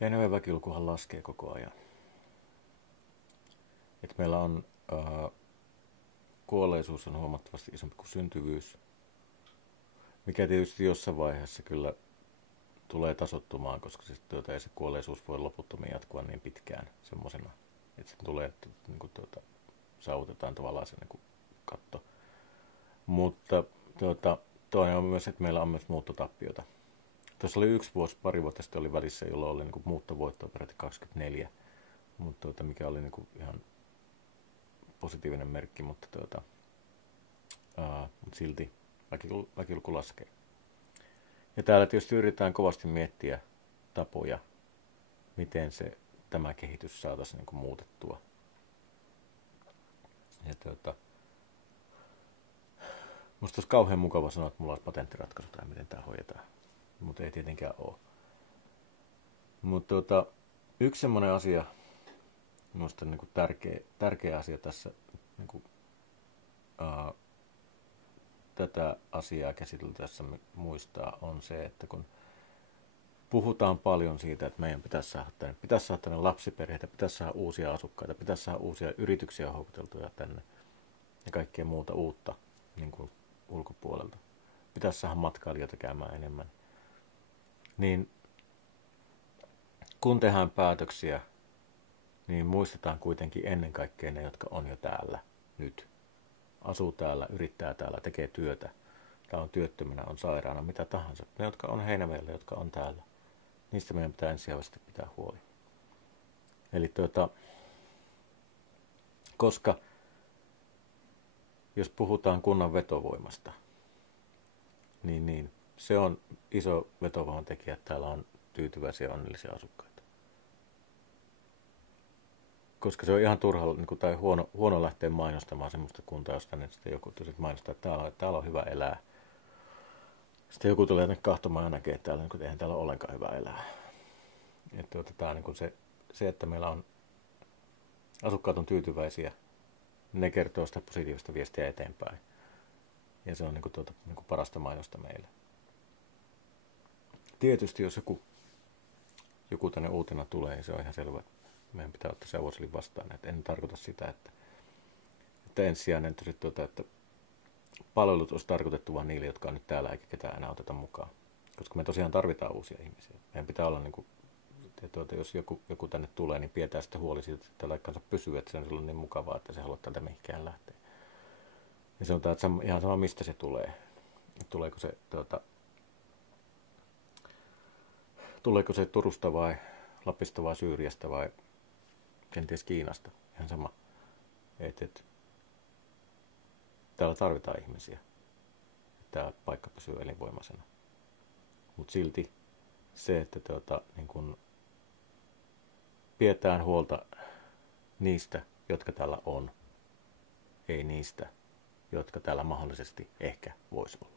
Venäjän väkilukuhan laskee koko ajan. Et meillä on kuolleisuus on huomattavasti isompi kuin syntyvyys, mikä tietysti jossain vaiheessa kyllä tulee tasottumaan, koska ei se kuolleisuus voi loputtomiin jatkua niin pitkään semmoisena, että se tulee, että saavutetaan tavallaan se niin katto. Mutta toinen on myös, että meillä on myös muuttotappiota. Tuossa oli pari vuotta sitten oli välissä, jolloin oli niin muuttovoittoa peräti 24, mutta mikä oli niin ihan positiivinen merkki, mutta silti väkiluku laskee. Ja täällä tietysti yritetään kovasti miettiä tapoja, miten tämä kehitys saataisiin niin muutettua. Ja musta olisi kauhean mukava sanoa, että mulla olisi patenttiratkaisu tai miten tämä hoidetaan, mutta ei tietenkään ole. Mutta yksi semmoinen asia, minusta niin tärkeä asia tässä niin tätä asiaa käsiteltäessä muistaa on se, että kun puhutaan paljon siitä, että meidän pitäisi saada tänne lapsiperheitä, pitäisi saada uusia asukkaita, pitäisi saada uusia yrityksiä houkuteltuja tänne ja kaikkea muuta uutta niin kuin ulkopuolelta. Pitäisi saada matkailijoita käymään enemmän. Niin kun tehdään päätöksiä, niin muistetaan kuitenkin ennen kaikkea ne, jotka on jo täällä nyt. Asuu täällä, yrittää täällä, tekee työtä, tai on työttömänä, on sairaana, mitä tahansa. Ne, jotka on Heinävedellä, jotka on täällä, niistä meidän pitää ensisijaisesti pitää huoli. Eli koska jos puhutaan kunnan vetovoimasta, niin se on iso vetovoiman tekijä, että täällä on tyytyväisiä ja onnellisia asukkaita. Koska se on ihan turha tai huono lähteä mainostamaan semmoista kuntaa, josta sitten joku mainostaa, että täällä on hyvä elää. Sitten joku tulee tänne kahtomaan ja näkee, että eihän täällä ole ollenkaan hyvä elää. Tämä on se, että meillä on asukkaat on tyytyväisiä, ne kertoo sitä positiivista viestiä eteenpäin. Ja se on parasta mainosta meille. Tietysti jos joku tänne uutena tulee, niin se on ihan selvä. Meidän pitää ottaa se avosylin vastaan. Et en tarkoita sitä, että ensisijainen että palvelut olisi tarkoitettu vain niille, jotka on nyt täällä, eikä ketään enää oteta mukaan. Koska me tosiaan tarvitaan uusia ihmisiä. Meidän pitää olla, jos joku tänne tulee, niin pidetään sitten huoli siitä, että tällä kanssa pysyy, että se on silloin niin mukavaa, että se haluaa täältä mihinkään lähteä. Ja se on ihan sama, mistä se tulee. Tuleeko se Turusta vai Lapista vai Syyriasta vai kenties Kiinasta. Ihan sama. Täällä tarvitaan ihmisiä. Tämä paikka pysyy elinvoimaisena. Mutta silti se, että pidetään huolta niistä, jotka täällä on, ei niistä, jotka täällä mahdollisesti ehkä voisi olla.